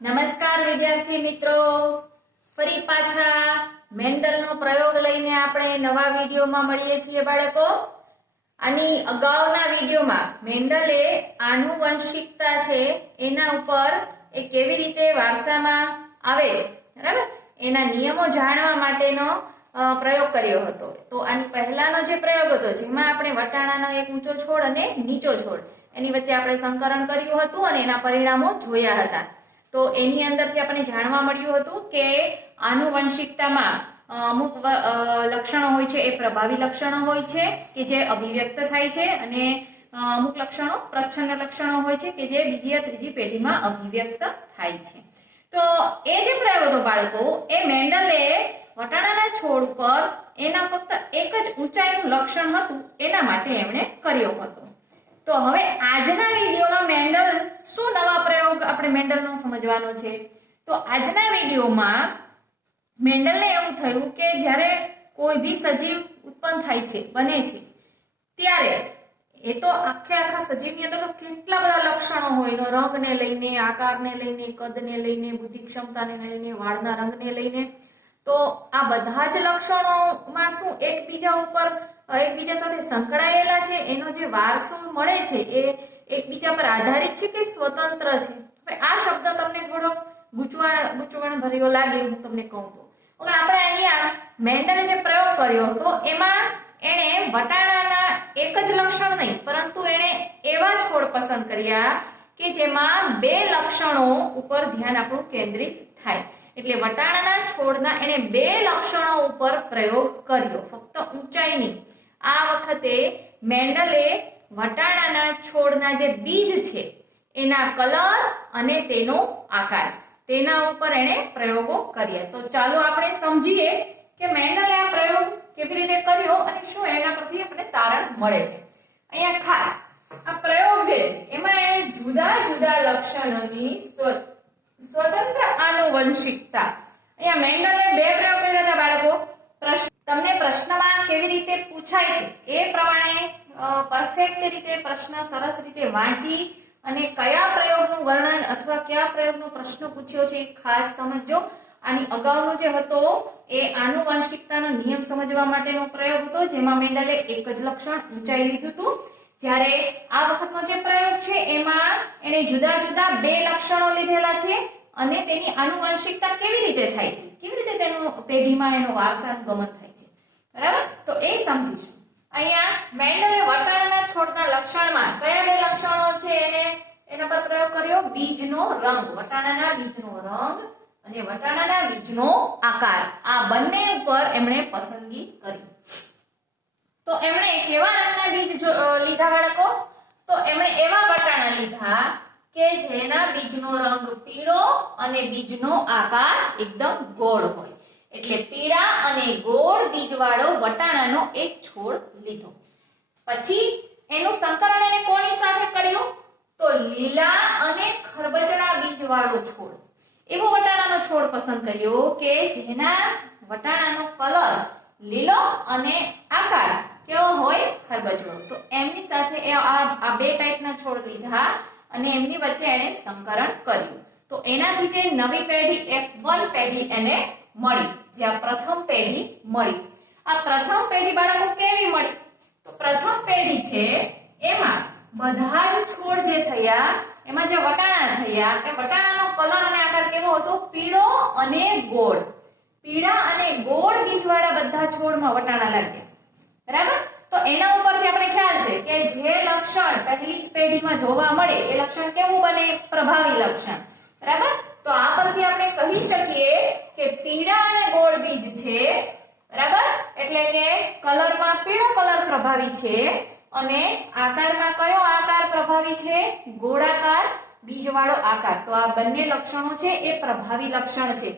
નમસ્કાર વિદ્યાર્થી મિત્રો, ફરી પાછા મેન્ડલનો પ્રયોગ લઈને આપણે નવા વિડીયોમાં મળીએ છીએ બાળકો. આની અગાઉના વિડીયોમાં મેન્ડલે આનુવંશિકતા છે એના ઉપર એ કેવી રીતે વારસામાં આવે છે, બરાબર, એના નિયમો જાણવા માટેનો પ્રયોગ કર્યો હતો. તો આની પહેલાનો જે પ્રયોગ હતો જેમાં આપણે વટાણાનો એક ઊંચો છોડ અને નીચો છોડ એની વચ્ચે આપણે સંકરણ કર્યું હતું અને એના પરિણામો જોયા હતા. તો એની અંદરથી આપણે જાણવા મળ્યું હતું કે આનુવંશિકતામાં અમુક લક્ષણો હોય છે એ પ્રભાવી લક્ષણો હોય છે કે જે અભિવ્યક્ત થાય છે અને અમુક લક્ષણો પ્રચ્છન્ન લક્ષણો હોય છે કે જે બીજી યા ત્રીજી પેઢીમાં અભિવ્યક્ત થાય છે. તો એ જે પ્રયોગ હતો બાળકો, એ મેન્ડલે વટાણાના છોડ ઉપર એના ફક્ત એક જ ઊંચાઈનું લક્ષણ હતું એના માટે એમણે કર્યો હતો. તો હવે આજના વિડીયોમાં મેન્ડલ શું નવા પ્રયોગ આપણે મેન્ડલનો સમજવાનો છે. તો આજના વિડીયોમાં મેન્ડલને એવું થયું કે જ્યારે કોઈ બી સજીવ ઉત્પન્ન થાય છે, બને છે, ત્યારે એ તો આખા સજીવની અંદર કેટલા બધા લક્ષણો હોય, એનો રંગને લઈને, આકારને લઈને, કદને લઈને, બુદ્ધિ ક્ષમતાને લઈને, વાળના રંગને લઈને. તો આ બધા જ લક્ષણોમાં શું એકબીજા સાથે સંકળાયેલા છે, એનો જે વારસો મળે છે એ એકબીજા પર આધારિત છે કે સ્વતંત્ર છે. હવે આ શબ્દ તમને થોડો ગૂંચવણ ભર્યો લાગે, હું તમને કહું તો. ઓકે, આપણે અહીંયા મેન્ડલે જે પ્રયોગ કર્યો હતો એમાં એણે વટાણાના એક જ લક્ષણ નહીં, પરંતુ એણે એવા છોડ પસંદ કર્યા કે જેમાં બે લક્ષણો ઉપર ધ્યાન આપણું કેન્દ્રિત થાય. એટલે વટાણાના છોડના એને બે લક્ષણો ઉપર પ્રયોગ કર્યો, ફક્ત ઊંચાઈની. આ વખતે મેન્ડલે વટાણાના છોડના જે બીજ છે એના કલર અને તેનો આકાર, તેના ઉપર એને પ્રયોગો કર્યા. તો ચાલો આપણે સમજીએ કે મેન્ડલે આ પ્રયોગ કેવી રીતે કર્યો અને શું એના પરથી આપણે તારણ મળે છે. અહીંયા ખાસ આ પ્રયોગ જે છે એમાં એને જુદા જુદા લક્ષણોની સ્વતંત્ર આનુવંશિકતા, અહીંયા મેન્ડલે બે પ્રયોગ કર્યા હતા બાળકો. તમને પ્રશ્નમાં કેવી રીતે પૂછાય છે એ પ્રમાણે પરફેક્ટ રીતે પ્રશ્ન સરસ રીતે વાંચી અને કયા પ્રયોગનું વર્ણન અથવા કયા પ્રયોગનો પ્રશ્ન પૂછ્યો છે એ ખાસ સમજો. આની અગાઉનો જે હતો એ આનુવંશિકતાનો નિયમ સમજવા માટેનો પ્રયોગ હતો, જેમાં મેન્ડલે એક જ લક્ષણ ઊંચાઈ લીધું હતું. જ્યારે આ વખતનો જે પ્રયોગ છે એમાં એને જુદા જુદા બે લક્ષણો લીધેલા છે અને તેની આનુવંશિકતા કેવી રીતે થાય છે, કેવી રીતે તેનું પેઢીમાં એનો વારસાનુગમન થાય છે, બરાબર. તો એ સમજીશું. અહીંયા મેન્ડલે વટાણાના છોડના લક્ષણમાં કયા બે લક્ષણો છે એના પર પ્રયોગ કર્યો? બીજનો રંગ, વટાણાના બીજનો રંગ અને વટાણાના બીજનો આકાર. આ બંને ઉપર એમણે પસંદગી કરી. તો એમણે કેવા રંગના બીજ લીધા બાળકો? તો એમણે એવા વટાણા લીધા કે જેના બીજનો રંગ પીળો અને બીજનો આકાર એકદમ ગોળ હોય. એટલે પીળા અને ગોળ બીજવાળો વટાણાનો એક છોડ લીધો. પછી એનું સંકરણ એને કોની સાથે કર્યું? તો લીલા અને ખરબચડા બીજવાળો છોડ, એવો વટાણાનો છોડ પસંદ કર્યો કે જેના વટાણાનો કલર લીલો અને આકાર કેવો હોય? ખરબચડો. તો એમની સાથે આ બે ટાઈપના છોડ લીધા અને એમની વચ્ચે એને સંકરણ કર્યું. તો એનાથી જે નવી પેઢી F1 પેઢી એને મળી, જે આ પ્રથમ પેઢી મળી. આ પ્રથમ પેઢી બાળકો કેવી મળી? તો પ્રથમ પેઢી છે એમાં બધા જ છોડ જે થયા, એમાં જે વટાણા થયા એ વટાણાનો કલર અને આકાર કેવો હતો? પીળો અને ગોળ. પીળા અને ગોળ બીજવાળા બધા છોડમાં વટાણા લાગ્યા, બરાબર. તો એના ઉપરથી આપણે ખ્યાલ છે કે જે લક્ષણ પહેલી જ પેઢીમાં જોવા મળે એ લક્ષણ કેવું બને? પ્રભાવી લક્ષણ, બરાબર. તો આ પરથી આપણે કહી શકીએ કે પીળા અને ગોળ બીજ છે, બરાબર. એટલે કે કલરમાં પીળો કલર પ્રભાવી છે અને આકારમાં કયો આકાર પ્રભાવી છે? ગોળાકાર બીજવાળો આકાર. તો આ બંને લક્ષણો છે એ પ્રભાવી લક્ષણ છે.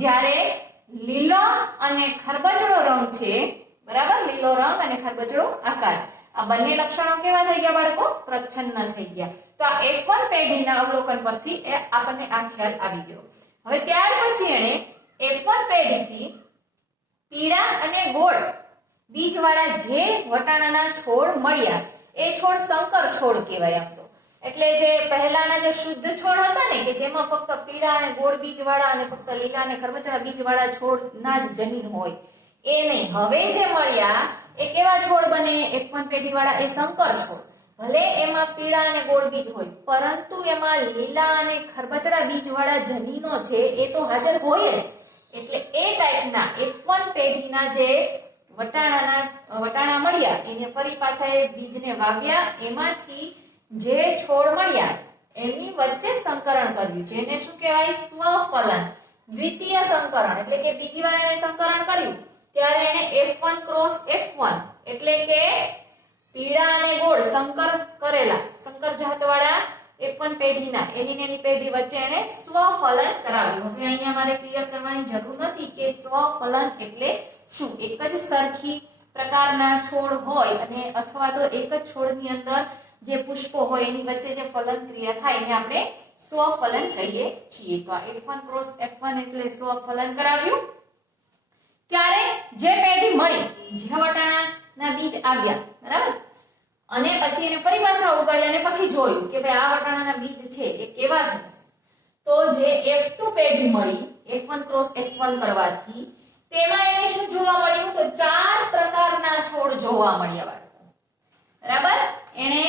જ્યારે લીલો અને ખરબચડો રંગ છે, બરાબર, લીલો રંગ અને ખરબચડો આકાર, આ બંને લક્ષણો કેવા થઈ ગયા બાળકો? પ્રચ્છન્ન થઈ ગયા. તો આ F1 પેઢીના અવલોકન પરથી આપણને આ ખ્યાલ આવી ગયો. હવે ત્યાર પછી એને F1 પેઢીથી પીળા અને ગોળ બીજવાળા જે વટાણાના છોડ મળ્યા એ છોડ સંકર છોડ કહેવાય. આમ તો એટલે જે પહેલાના જે શુદ્ધ છોડ હતા ને કે જેમાં ફક્ત પીળા અને ગોળ બીજ વાળા અને ફક્ત લીલા અને ખરબચડા બીજ વાળા છોડના જ જનીન હોય એ નહીં. હવે જે મળ્યા એ કેવા છોડ બને? F1 પેઢી વાળા એ સંકર છોડ. ભલે એમાં પીળા અને ગોળ બીજ હોય પરંતુ એમાં લીલા અને ખરબચડા બીજ વાળા જનીનો છે એ તો હાજર હોય જ. એટલે એ ટાઈપના F1 પેઢીના જે વટાણા મળ્યા એને ફરી પાછા એ બીજને વાવ્યા, એમાંથી જે છોડ મળ્યા એની વચ્ચે સંકરણ કર્યું જેને શું કહેવાય? સ્વફલન. દ્વિતીય સંકરણ એટલે કે બીજી વાર એને સંકરણ કર્યું ત્યારે એને F1 ક્રોસ F1 એટલે કે પીળા અને ગોળ સંકર કરેલા સંકર જાતવાળા F1 પેઢીના એની પેઢી વચ્ચે એને સ્વફલન કરાવ્યું. હવે અહીંયા મારે ક્લિયર કરવાની જરૂર નથી કે સ્વફલન એટલે શું. એક જ સરખી પ્રકારના છોડ હોય અને અથવા તો એક જ છોડની અંદર જે પુષ્પો હોય એની વચ્ચે જે ફલન ક્રિયા થાય એને આપણે સ્વફલન કહીએ છીએ. તો આ F1 ક્રોસ F1 એટલે સ્વફલન કરાવ્યું. ત્યારે જે પેઢી મળી, જે વટાણાના બીજ આવ્યા, બરાબર, અને પછી એને ફરી પાછા ઉગાડ્યા અને પછી જોયું કે ભાઈ આ વટાણાના બીજ છે એ કેવા થયા છે. તો જે F2 પેઢી મળી F1 ક્રોસ F1 કરવાથી તેમાં એને શું જોવા મળ્યું? તો 4 પ્રકારના છોડ જોવા મળ્યા બાળકો. બરાબર, એને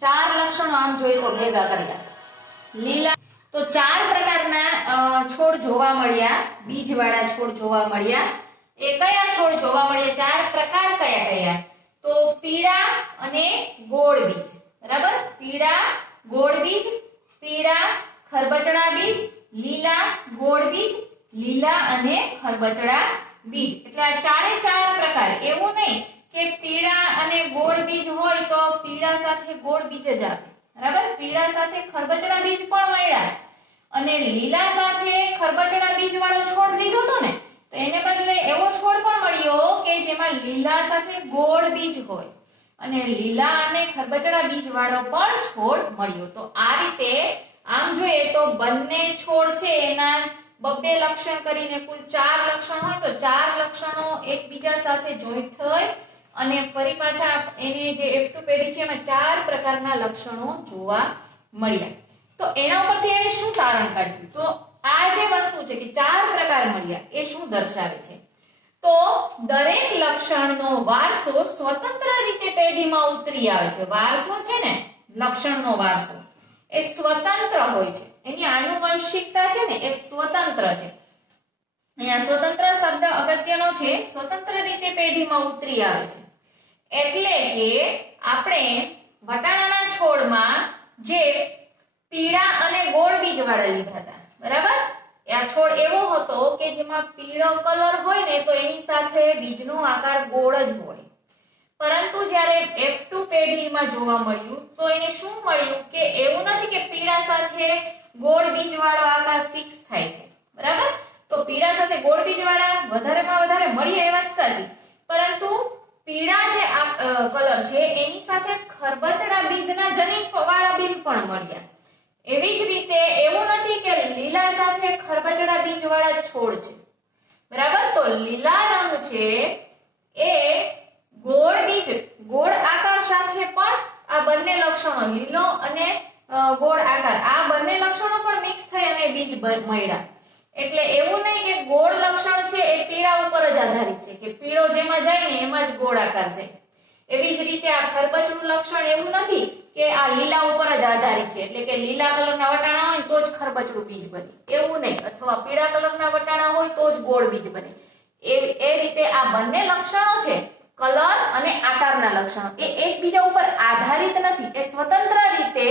4 લક્ષણો આમ જોઈએ તો ભેગા કર્યા. લીલા તો 4 પ્રકારના છોડ જોવા મળ્યા, બીજવાળા છોડ જોવા મળ્યા. એ કયા છોડ જોવા મળ્યા? 4 પ્રકાર કયા કયા? તો પીળા અને ગોળ બીજ. બરાબર, પીળા ગોળ બીજ, પીળા ખરબચડા બીજ, લીલા ગોળ બીજ, લીલા અને ખરબચડા બીજ. એટલે આ 4 પ્રકાર. એવું નહીં કે પીળા અને ગોળ બીજ હોય તો પીળા સાથે ગોળ બીજ જ આવે. બરાબર, પીળા સાથે ખરબચડા બીજ પણ મળ્યા અને લીલા સાથે ખરબચડા બીજ વાળો છોડ લીધો તો ને, તો એને બદલે એવો છોડ પણ મળ્યો કે જેમાં લીલા સાથે ગોળ બીજ હોય અને લીલા અને ખરબચડા બીજ વાળો પણ છોડ મળ્યો. તો આ રીતે આમ જોઈએ તો બંને છોડ છે એના 2 લક્ષણ કરીને કુલ 4 લક્ષણ હોય તો 4 લક્ષણો એકબીજા સાથે જોઈન્ટ થઈ અને ફરી પાછા એને જે F2 પેઢી છે એમાં 4 પ્રકારના લક્ષણો જોવા મળ્યા. તો એના ઉપરથી એને શું તારણ કાઢ્યું? તો આ જે વસ્તુ છે કે 4 પ્રકાર મળ્યા એ શું દર્શાવે છે? તો દરેક લક્ષણનો વારસો સ્વતંત્ર રીતે પેઢીમાં ઉતરી આવે છે. વારસો છે ને, લક્ષણનો વારસો એ સ્વતંત્ર હોય છે. એની આનુવંશિકતા છે ને એ સ્વતંત્ર છે. અહીંયા સ્વતંત્ર શબ્દ અગત્યનો છે. સ્વતંત્ર રીતે પેઢીમાં ઉતરી આવે છે એટલે કે આપણે વટાણાના છોડમાં જે પીળા અને ગોળ બીજ વાળા લીધા હતા, બરાબર, આ છોડ એવો હતો કે જેમાં પીળો કલર હોય ને તો એની સાથે બીજનો આકાર ગોળ જ હોય. પરંતુ જ્યારે F2 પેઢીમાં જોવા મળ્યું તો એને શું મળ્યું કે એવું નથી કે પીળા સાથે ગોળ બીજ વાળો આકાર ફિક્સ થાય છે. બરાબર, તો પીળા સાથે ગોળ બીજ વાળા વધારેમાં વધારે મળ્યા એ વાત સાચી, પરંતુ પીળા જે કલર છે એની સાથે ખરબચડા બીજના જનીન વાળા બીજ પણ મળ્યા. એવી જ રીતે એવું નથી કે લીલા સાથે ખરબચડા બીજ વાળા છોડ છે. બરાબર, તો લીલા રંગ છે એ ગોળ બીજ ગોળ આકાર સાથે પણ આ બંને લક્ષણો લીલો અને ગોળ આકાર આ બંને લક્ષણો પણ મિક્સ થઈ અને બીજ મળ્યા. એટલે એવું નહીં કે ગોળ લક્ષણ છે એ પીળા ઉપર જ આધારિત છે કે પીળો જેમાં જાય ને એમાં જ ગોળ આકાર જાય. એવી જ રીતે આ ખરબચડું લક્ષણ એવું નથી કે આ લીલા ઉપર જ આધારિત છે એટલે કે લીલા કલરના વટાણા હોય તો જ ખરબચડું બીજ બને, એવું નહીં, અથવા પીળા કલરના વટાણા હોય તો જ ગોળ બીજ બને. એ રીતે આ બંને લક્ષણો છે, કલર અને આકારના લક્ષણો, એ એકબીજા ઉપર આધારિત નથી, એ સ્વતંત્ર રીતે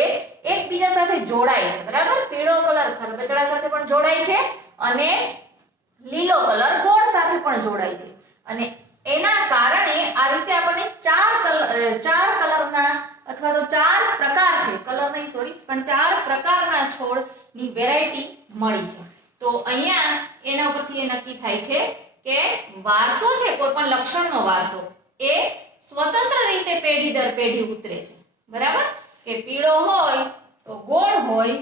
એકબીજા સાથે જોડાય છે. બરાબર, પીળો કલર ખરબચડા સાથે પણ જોડાય છે અને લીલો કલર ગોળ સાથે પણ જોડાય છે અને એના કારણે આ રીતે આપણને 4 કલરના અથવા તો 4 પ્રકાર છે, કલર નહીં સોરી, પણ 4 પ્રકારના છોડની વેરાયટી મળી છે. તો અહીંયા એના ઉપરથી એ નક્કી થાય છે કે વારસો છે, કોઈ પણ લક્ષણનો વારસો એ સ્વતંત્ર રીતે પેઢી દર પેઢી ઉતરે છે. બરાબર, કે પીળો હોય તો ગોળ હોય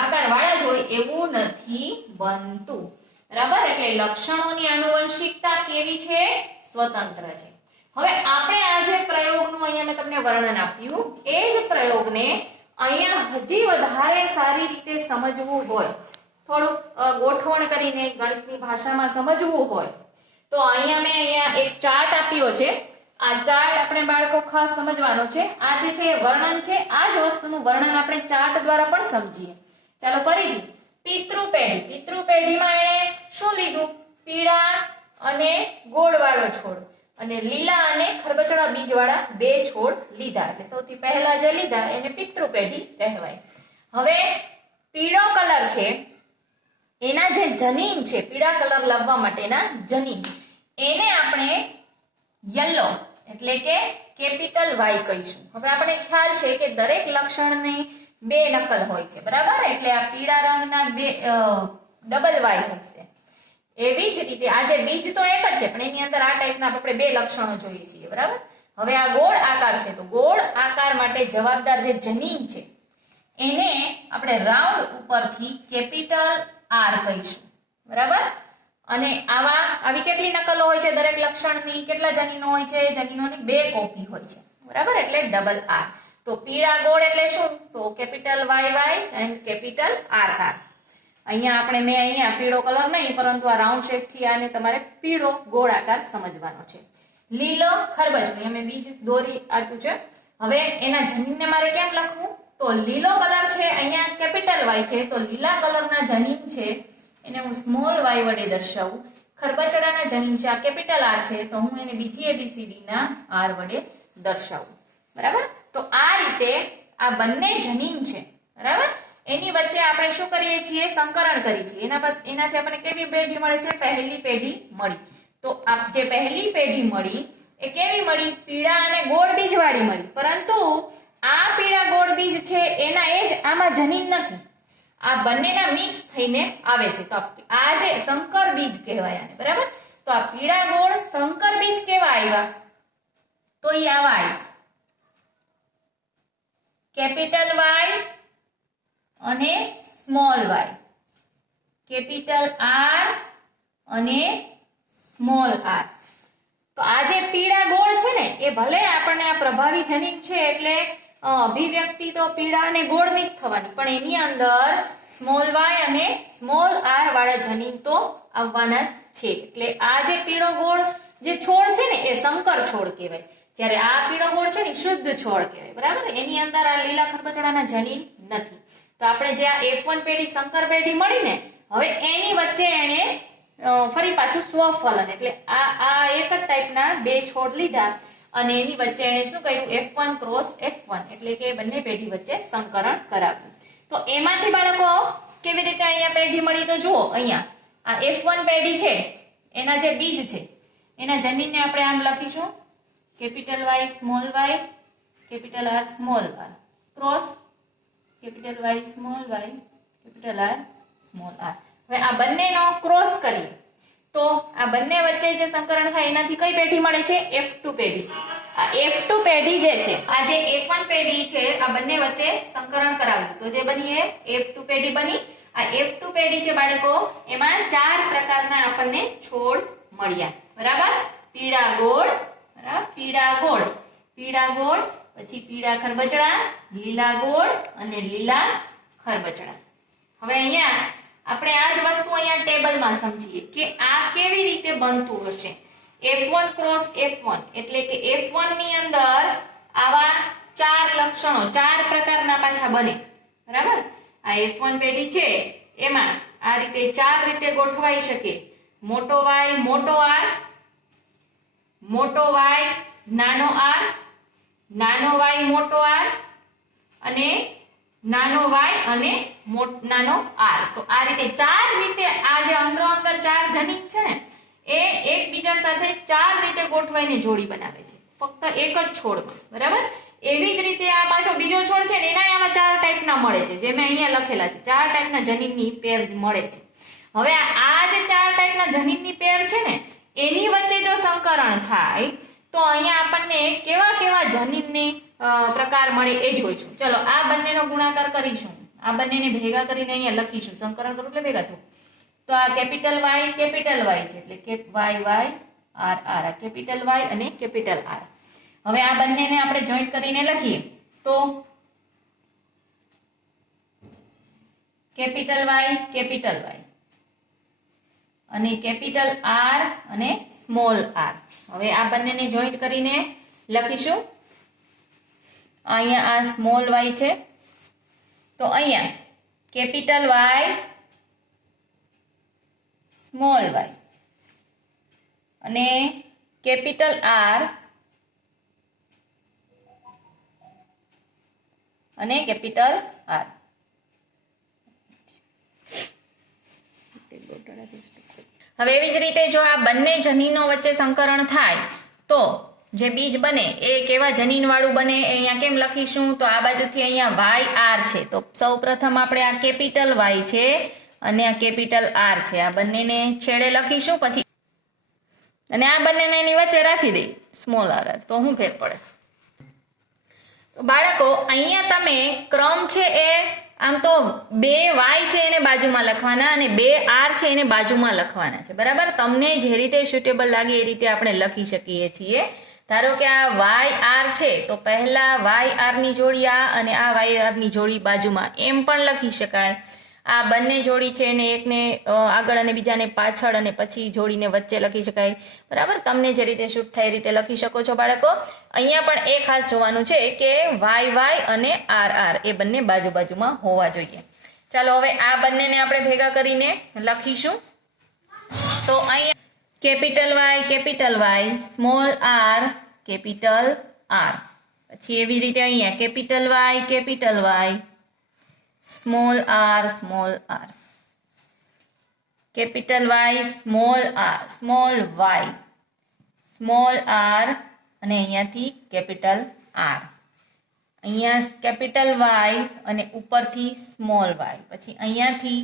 આકાર વાળા જ હોય એવું નથી બનતું. બરાબર, એટલે લક્ષણોની આનુવંશિકતા કેવી છે? સ્વતંત્ર છે. હવે આપણે આ જે પ્રયોગનું અહીંયા મેં તમને વર્ણન આપ્યું, એ જ પ્રયોગને અહીંયા હજી વધારે સારી રીતે સમજવું હોય, થોડુંક ગોઠવણ કરીને ગણિતની ભાષામાં સમજવું હોય, તો અહીંયા એક ચાર્ટ આપ્યો છે. આ ચાર્ટ આપણે બાળકો ખાસ સમજવાનો છે. આ જે છે વર્ણન છે, આ જ વસ્તુનું વર્ણન આપણે ચાર્ટ દ્વારા પણ સમજીએ. ચાલો ફરીથી, પિતૃપેઢીમાં એણે શું લીધું? પીળા અને ગોળવાળો છોડ અને લીલા અને ખરબચડા બીજવાળા બે છોડ લીધા. એટલે સૌથી પહેલા જે લીધા એને પિતૃપેઢી કહેવાય. હવે પીળો કલર છે, એના જે જનીન છે, પીળા કલર લાવવા માટેના જનીન, એને આપણે યલો એટલે કે કેપિટલ વાય કહીશું. હવે આપણે ખ્યાલ છે કે દરેક લક્ષણની બે નકલ હોય છે, બરાબર? એટલે આ પીળા રંગના બે ડબલ વાય હશે. એવી જ રીતે આ જે બીજ તો એક જ છે, પણ એની અંદર આ ટાઈપના આપણે બે લક્ષણો જોઈએ છીએ, બરાબર? હવે આ ગોળ આકાર છે, તો ગોળ આકાર માટે જવાબદાર જે જનીન છે એને આપણે રાઉન્ડ ઉપરથી કેપિટલ આર કહીશું, બરાબર? અને આવી કેટલી નકલો હોય છે દરેક લક્ષણની? કેટલા જનીનો હોય છે? જનીનોની બે કોપી હોય છે, બરાબર? એટલે ડબલ આર. તો પીળા ગોળ એટલે શું? તો capital Y Y and capital R R. મેં અહીંયા પીળો કલર નહીં, પરંતુ આ રાઉન્ડ શેપ થી આને તમારે પીળો ગોળ આકાર સમજવાનો છે. લીલો ખરબચડું, મેં બીજ દોરી આપ્યું છે. હવે એના જનીનને મારે કેમ લખવું? તો લીલો કલર છે, અહીંયા કેપિટલ વાય છે, તો લીલા કલરના જનીન છે એને હું સ્મોલ વાય વડે દર્શાવું. ખરબચડાના જનીન છે, આ કેપિટલ આર છે, તો હું એને બીજી એબીસીડી ના આર વડે દર્શાવું, બરાબર? તો આ રીતે આ બંને જનીન છે, બરાબર? એની વચ્ચે આપણે શું કરીએ છીએ? સંકરણ કરીએ છીએ. એનાથી આપણને કેવી પેઢી મળે છે? પહેલી પેઢી મળી. તો આ જે પહેલી પેઢી મળી એ કેવી મળી? પીળા અને ગોળ બીજ વાળી મળી. પરંતુ આ પીળા ગોળ બીજ છે એના એ જ આમાં જનીન નથી, આ બંનેના મિક્સ થઈને આવે છે. તો આ જે સંકર બીજ કહેવાય આને, બરાબર? તો આ પીળા ગોળ સંકર બીજ કેવા આવ્યા? તો એ આવા આવ્યા, કેપિટલ વાય અને સ્મોલ વાય, કેપિટલ આર અને સ્મોલ આર. તો આ જે પીળા ગોળ છે ને એ ભલે આપણને આ પ્રભાવી જનીન છે એટલે અભિવ્યક્તિ તો પીળા અને ગોળની જ થવાની, પણ એની અંદર સ્મોલ વાય અને સ્મોલ આર વાળા જનીન તો આવવાના જ છે. એટલે આ જે પીળો ગોળ જે છોડ છે ને એ સંકર છોડ કહેવાય, જ્યારે આ પીળો ગોળ છે ને શુદ્ધ છોડ કહેવાય, બરાબર? એની અંદર આ લીલા ખરબચડાના જનીન નથી. તો આપણે જે આ F1 પેઢી સંકર પેઢી મળી ને, હવે એની વચ્ચે એને ફરી પાછું સ્વફલન એટલે આ એક જ ટાઈપના બે છોડ લીધા અને એની વચ્ચે એને શું કર્યું? F1 ક્રોસ F1 એટલે કે બંને પેઢી વચ્ચે સંકરણ કરાવ્યું. તો એમાંથી બાળકો કેવી રીતે અહીંયા પેઢી મળી? તો જુઓ, અહીંયા આ F1 પેઢી છે, એના જે બીજ છે એના જનીનને આપણે આમ લખીશું, capital Y small Y, capital R small R, cross capital Y small Y, capital R small R. હવે આ બંનેનો ક્રોસ કરીએ તો આ બંને વચ્ચે જે સંકરણ થાય એનાથી કઈ પેઢી મળે છે? F2 પેઢી. આ F2 પેઢી જે છે, આ જે F1 પેઢી છે, આ બંને વચ્ચે સંકરણ કરાવ્યું તો જે બની એ F2 પેઢી બની. આ F2 પેઢી છે બાળકો, એમાં 4 પ્રકારના આપણને છોડ મળ્યા, બરાબર? પીળા ગોળ, બરાબર? પીળા ગોળ, પછી પીળા ખરબચડા, લીલા ગોળ અને લીલા ખરબચડા. હવે અહીંયા આપણે આ જ વસ્તુ અહીંયા ટેબલમાં સમજીએ કે આ કેવી રીતે બનતું હશે. F1 ક્રોસ F1 એટલે કે F1 ની અંદર આવા 4 લક્ષણો 4 પ્રકારના પાછા બને, બરાબર? આ F1 પેઢી છે એમાં આ રીતે 4 રીતે ગોઠવાઈ શકે. મોટો Y મોટો R, મોટો Y નાનો r, નાનો y મોટો r અને નાનો y અને નાનો r. તો આ રીતે 4 રીતે આ જે અંદરો અંદર 4 જનીન છે ને એ એકબીજા સાથે 4 રીતે ગોઠવાઈને જોડી બનાવે છે, ફક્ત એક જ છોડમાં, બરાબર? એવી જ રીતે આ પાછો બીજો છોડ છે ને એના આમાં 4 ટાઈપના મળે છે, જે મેં અહીંયા લખેલા છે. 4 ટાઈપના જનીનની પેર મળે છે. હવે આ જે 4 ટાઈપના જનીનની પેર છે ને એની વચ્ચે જો સંકરણ થાય તો અહીંયા આપણને કેવા કેવા જનીનની પ્રકાર મળે એ જોઈશું. ચલો આ બંનેનો ગુણાકાર કરીશું, આ બંનેને ભેગા કરીને અહીંયા લખીશું. સંકરણ કરું એટલે ભેગા થયું. તો આ કેપિટલ Y છે એટલે કે y y, આર આર, આ કેપિટલ વાય અને કેપિટલ આર. હવે આ બંનેને આપણે જોઈન્ટ કરીને લખીએ તો કેપિટલ વાય અને કેપિટલ આર અને સ્મોલ આર. હવે આ બંનેને જોઈન્ટ કરીને લખીશું. અહીંયા આ સ્મોલ વાય છે તો અહીંયા કેપિટલ વાય સ્મોલ વાય અને કેપિટલ આર અને કેપિટલ આર. હવે એવી જ રીતે જો આ બંને જનીનો વચ્ચે સંકરણ થાય તો જે બીજ બને એ કેવા જનીન વાળું બને એ અહીંયા કેમ લખીશું તો આ બાજુથી અહીંયા વાય આર છે તો સૌ પ્રથમ આપણે આ કેપિટલ વાય છે અને આ કેપિટલ આર છે આ બંનેને છેડે લખીશું પછી અને આ બંનેને એની વચ્ચે રાખી દઈ સ્મોલ આર આર તો શું ફેર પડે. તો બાળકો અહીંયા તમે ક્રમ છે એ આમ તો 2 વાય છે એને બાજુમાં લખવાના અને 2 આર છે એને બાજુમાં લખવાના છે બરાબર. તમને જે રીતે સુટેબલ લાગે એ રીતે આપણે લખી શકીએ છીએ. ધારો કે આ વાય આર છે તો પહેલા વાય આર ની જોડી આ અને આ વાય આર ની જોડી બાજુમાં એમ પણ લખી શકાય. આ બંને જોડી છે એને એકને આગળ અને બીજાને પાછળ અને પછી જોડીને વચ્ચે લખી શકાય બરાબર. તમને જે રીતે શૂટ થાય એ રીતે લખી શકો છો બાળકો. અહીંયા પણ એ ખાસ જોવાનું છે કે વાય વાય અને આર આર એ બંને બાજુ બાજુમાં હોવા જોઈએ. ચાલો હવે આ બંનેને આપણે ભેગા કરીને લખીશું. તો અહીંયા capital Y small R capital R પછી એવી રીતે અહીંયા capital Y small R capital Y small Y small R અને અહીંયાથી કેપિટલ આર. અહીંયા કેપિટલ વાય અને ઉપરથી સ્મોલ વાય પછી અહીંયાથી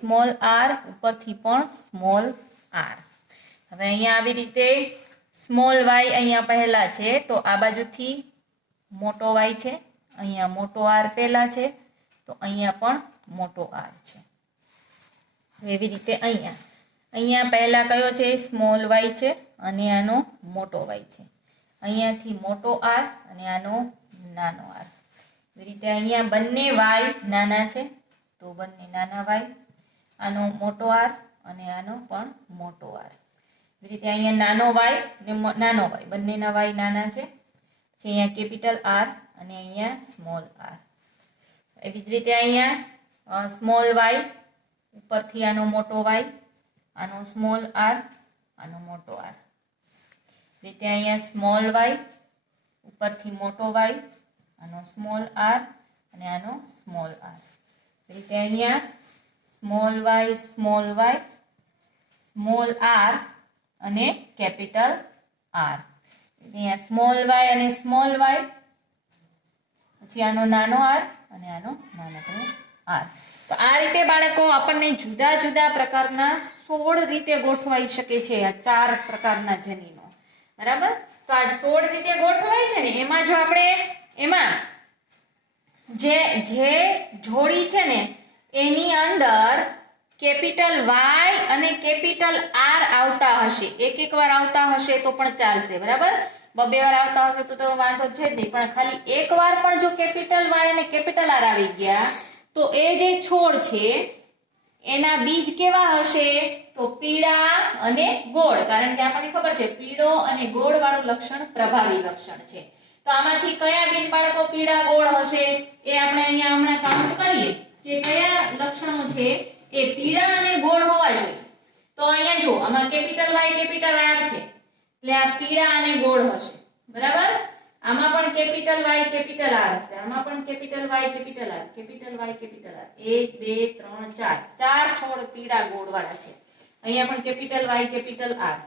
સ્મોલ આર ઉપરથી પણ સ્મોલ આર. હવે અહીંયા આવી રીતે સ્મોલ વાય અહીંયા પહેલા છે તો આ બાજુથી મોટો વાય છે અહીંયા મોટો આર પહેલા છે તો અહીંયા પણ મોટો આર છે. એવી રીતે અહીંયા પહેલા કયો છે સ્મોલ વાય છે અને આનો મોટો વાય છે. અહીંયાથી મોટો આર અને આનો નાનો આર. એવી રીતે અહીંયા બંને વાય નાના છે તો બંને નાના વાય આનો મોટો આર અને આનો પણ મોટો આર. એવી રીતે અહીંયા નાનો વાય અને નાનો વાય બંનેના વાય નાના છે પછી અહીંયા કેપિટલ આર અને અહીંયા સ્મોલ આર. એવી જ રીતે અહીંયા સ્મોલ વાય ઉપરથી આનો મોટો વાય આનો સ્મોલ આર આનો મોટો આર. રીતે અહીંયા સ્મોલ વાય ઉપરથી મોટો વાય આનો સ્મોલ આર અને આનો સ્મોલ આર. રીતે અહીંયા સ્મોલ વાય સ્મોલ આર અને કેપિટલ આર. અહીંયા સ્મોલ વાય અને સ્મોલ વાય પછી આનો નાનો આર અને આનો નાનકડો આર. તો આ રીતે બાળકો આપણને જુદા જુદા પ્રકારના 16 રીતે ગોઠવાઈ શકે છે આ 4 પ્રકારના જનીનો બરાબર. તો આ 16 રીતે ગોઠવાય છે ને એમાં જો આપણે એમાં જે જોડી છે ને એની અંદર કેપિટલ વાય અને કેપિટલ આર આવતા હશે એક વાર આવતા હશે તો પણ ચાલશે બરાબર. 2 વાર આવતા હશે તો વાંધો છે જ નહીં પણ ખાલી એક વાર પણ જો કેપિટલ વાય અને કેપિટલ આર આવી ગયા તો એ જે છોડ છે એના બીજ કેવા હશે તો પીળા અને ગોળ. કારણ કે આપણને ખબર છે પીળો અને ગોળ વાળું લક્ષણ પ્રભાવી લક્ષણ છે. તો આમાંથી કયા બીજ બાળકો પીળા ગોળ હશે એ આપણે અહીંયા હમણાં કાઉન્ટ કરીએ કે કયા લક્ષણો છે એ પીળા અને ગોળ હોવા જોઈએ. તો અહીંયા જો આમાં કેપિટલ વાય કેપિટલ આર છે એટલે આ પીળા અને ગોળ હશે બરાબર. આમાં પણ કેપિટલ વાય કેપિટલ આર હશે આમાં પણ કેપિટલ વાય કેપિટલ આર 1 2 3 4 ચાર છોડ પીળા ગોળ વાળા છે. અહીંયા પણ કેપિટલ વાય કેપિટલ આર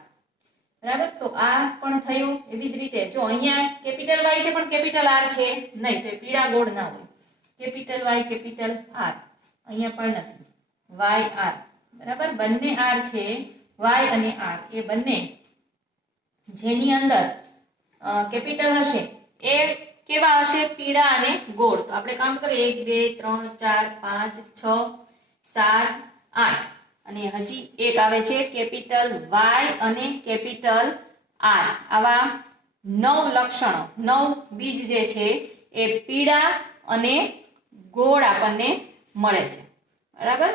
બરાબર. તો આ પણ થયું. એવી જ રીતે જો અહીંયા કેપિટલ વાય છે પણ કેપિટલ આર છે નહીં તો પીળા ગોળ ના હોય. કેપિટલ વાય કેપિટલ આર અહીંયા પણ નથી વાય આર બરાબર. બંને આર છે વાય અને આર એ બંને જેની અંદર કેપિટલ હશે એ કેવા હશે પીળા અને ગોળ. તો આપણે કાઉન્ટ કરીએ 1 2 3 4 5 6 7 8 અને હજી એક આવે છે કેપિટલ વાય અને કેપિટલ આર. આવા 9 લક્ષણો, 9 બીજ જે છે એ પીળા અને ગોળ આપણને મળે છે. બરાબર.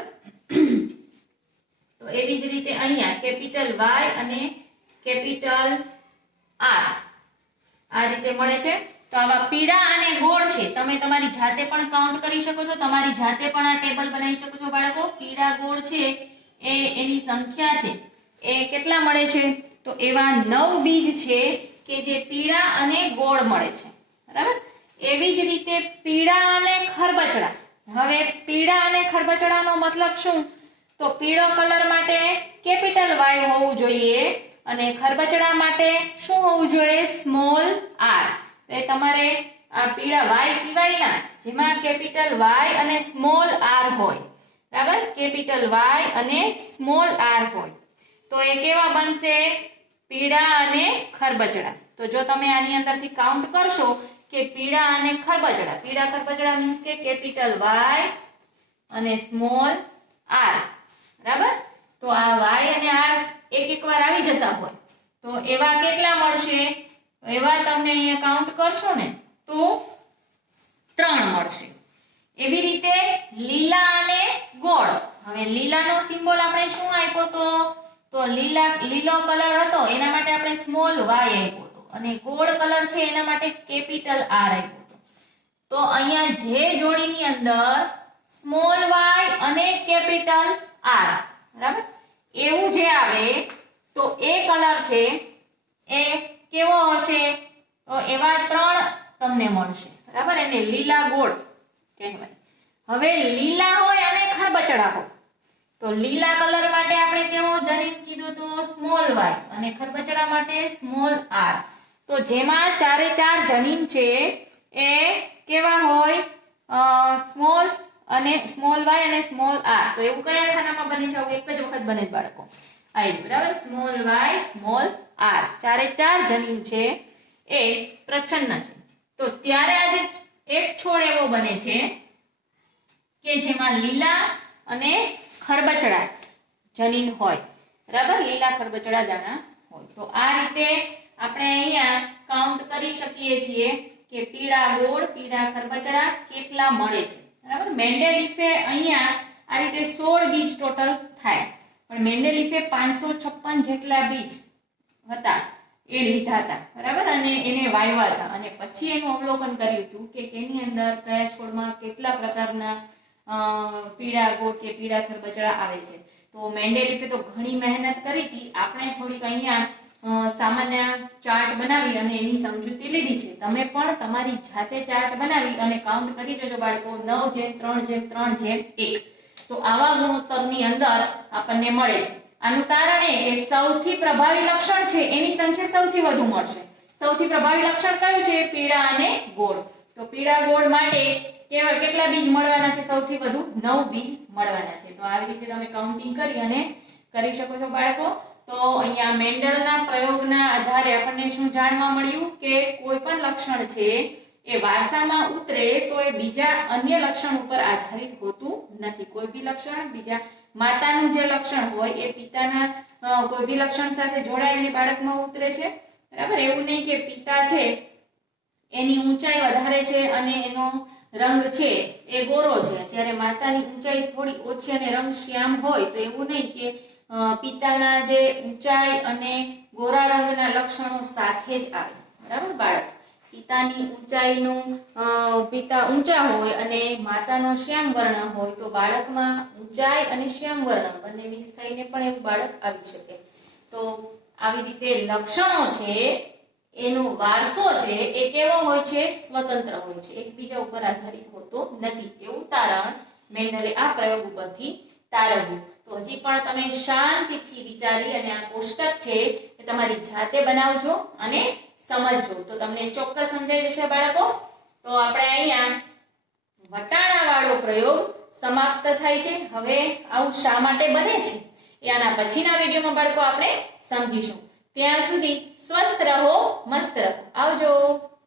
તો એવી જ રીતે અહીંયા કેપિટલ વાય અને કેપિટલ આર આ રીતે મળે છે. તો આવા પીળા અને ગોળ છે, તમે તમારી જાતે પણ કાઉન્ટ કરી શકો છો, તમારી જાતે પણ આ ટેબલ બનાવી શકો છો બાળકો. પીળા ગોળ છે એ એની સંખ્યા છે એ કેટલા મળે છે? તો એવા 9 બીજ છે કે જે પીળા અને ગોળ મળે છે. બરાબર. એવી જ રીતે પીળા અને ખરબચડા. હવે પીળા અને ખરબચડાનો મતલબ શું? તો પીળો કલર માટે કેપિટલ વાય હોવું જોઈએ અને ખરબચડા માટે શું હોવું જોઈએ? Small R. તો તમારે આ પીળા વાય સિવાયના જેમાં કેપિટલ વાય અને સ્મોલ આર હોય, બરાબર, કેપિટલ વાય અને સ્મોલ આર હોય, તો એ કેવા બનશે? પીળા અને ખરબચડા. તો જો તમે આની અંદરથી કાઉન્ટ કરશો કે પીળા અને ખરબચડા, પીળા ખરબચડા મીન્સ કે કેપિટલ વાય અને સ્મોલ આર. બરાબર. તો આ વાય અને આર એક વાર આવી જતા હોય તો એવા કેટલા મળશે? એવા તમને અહીંયા કાઉન્ટ કરશો ને તો 3 મળશે. એવી રીતે લીલા અને ગોળ. હવે લીલાનો સિમ્બોલ આપણે શું આપ્યો તો લીલો કલર હતો એના માટે આપણે સ્મોલ વાય આપ્યો હતો અને ગોળ કલર છે એના માટે કેપિટલ આર આપ્યો હતો. તો અહીંયા જે જોડીની અંદર સ્મોલ વાય અને કેપિટલ આર, બરાબર, એવું જે આવે તો એ કલર છે એ કેવો હશે? તો એવા 3 તમને મળશે. બરાબર. એને લીલા ગોળ કહેવાય. હવે લીલા હોય અને ખરબચડા હોય તો લીલા કલર માટે આપણે કેવો જનીન કીધું તો સ્મોલ વાય અને ખરબચડા માટે સ્મોલ આર. તો જેમાં 4 જનીન છે એ કેવા હોય? સ્મોલ વાય અને સ્મોલ આર. તો એવું કયા ખાનામાં બને છે? એક જ વખત બને બાળકો. આવ્યું. બરાબર. Small Y small R. 4 જનીન છે એ પ્રચ્છન્ન છે. તો ત્યારે આજે એક છોડ એવો બને છે કે જેમાં લીલા અને ખરબચડા જનીન હોય. બરાબર. લીલા ખરબચડા દાણા હોય. તો આ રીતે આપણે અહીંયા કાઉન્ટ કરી શકીએ છીએ કે પીળા ગોળ, પીળા ખરબચડા કેટલા મળે છે. બરાબર. મેન્ડેલિફે અહીંયા આ રીતે 16 બીજ ટોટલ થાય, પણ મેન્ડેલિફે 556 જેટલા બીજ હતા એ લીધા હતા. બરાબર. અને એને વાવ્યા હતા અને પછી એનું અવલોકન કર્યું હતું કે એની અંદર કયા છોડમાં કેટલા પ્રકારના પીળા ગોળ કે પીળા ખરબચડા આવે છે. તો મેન્ડેલિફે તો ઘણી મહેનત કરી હતી. આપણે થોડીક અહીંયા સામાન્ય ચાર્ટ બનાવી અને એની સમજૂતી લીધી છે. તમે પણ તમારી જાતે ચાર્ટ બનાવી અને કાઉન્ટ કરી જજો બાળકો. 9:3:3:1. તો આવા ગુણોત્તરની અંદર આપણને મળે છે. આનું કારણ એ કે સૌથી પ્રભાવી લક્ષણ છે એની સંખ્યા સૌથી વધુ મળશે. સૌથી પ્રભાવી લક્ષણ કયું છે? પીળા અને ગોળ. તો પીળા ગોળ માટે કેટલા બીજ મળવાના છે? સૌથી વધુ 9 બીજ મળવાના છે. તો આવી રીતે તમે કાઉન્ટિંગ કરી અને કરી શકો છો બાળકો. તો અહીંયા મેન્ડલના પ્રયોગના આધારે આપણને શું જાણવા મળ્યું કે કોઈ પણ લક્ષણ છે એ વારસામાં ઉતરે તો એ બીજા અન્ય લક્ષણ ઉપર આધારિત હોતું નથી. કોઈ બી લક્ષણ બીજા માતાનું જે લક્ષણ હોય એ પિતાના કોઈ બી લક્ષણ સાથે જોડાઈને બાળકમાં ઉતરે છે. બરાબર. એવું નહીં કે પિતા છે એની ઊંચાઈ વધારે છે અને એનો રંગ છે એ ગોરો છે, જ્યારે માતાની ઊંચાઈ થોડી ઓછી અને રંગ શ્યામ હોય, તો એવું નહીં કે પિતાના જે ઊંચાઈ અને ગોરા રંગના લક્ષણો સાથે જ આવે. બરાબર બાળક. પિતાની ઊંચાઈનું પિતા ઊંચા હોય અને માતાનો શ્યામ વર્ણ હોય તો બાળકમાં ઊંચાઈ અને શ્યામ વર્ણ બંને મિક્સ થઈને પણ એવું બાળક આવી શકે. તો આવી રીતે લક્ષણો છે એનો વારસો છે એ કેવો હોય છે? સ્વતંત્ર હોય છે, એકબીજા ઉપર આધારિત હોતો નથી. એવું તારણ મેન્ડલે આ પ્રયોગ ઉપરથી તારવ્યું. તો હજી પણ તમે શાંતિથી વિચારી અને આ કોષ્ટક છે એ તમારી જાતે બનાવજો અને સમજજો તો તમને ચોક્કસ સમજાઈ જશે બાળકો. તો આપણે અહીંયા વટાણા વાળો પ્રયોગ સમાપ્ત થાય છે. હવે આવું શા માટે બને છે એ આના પછીના વિડીયોમાં બાળકો આપણે સમજીશું. ત્યાં સુધી સ્વસ્થ રહો, મસ્ત રહો. આવજો.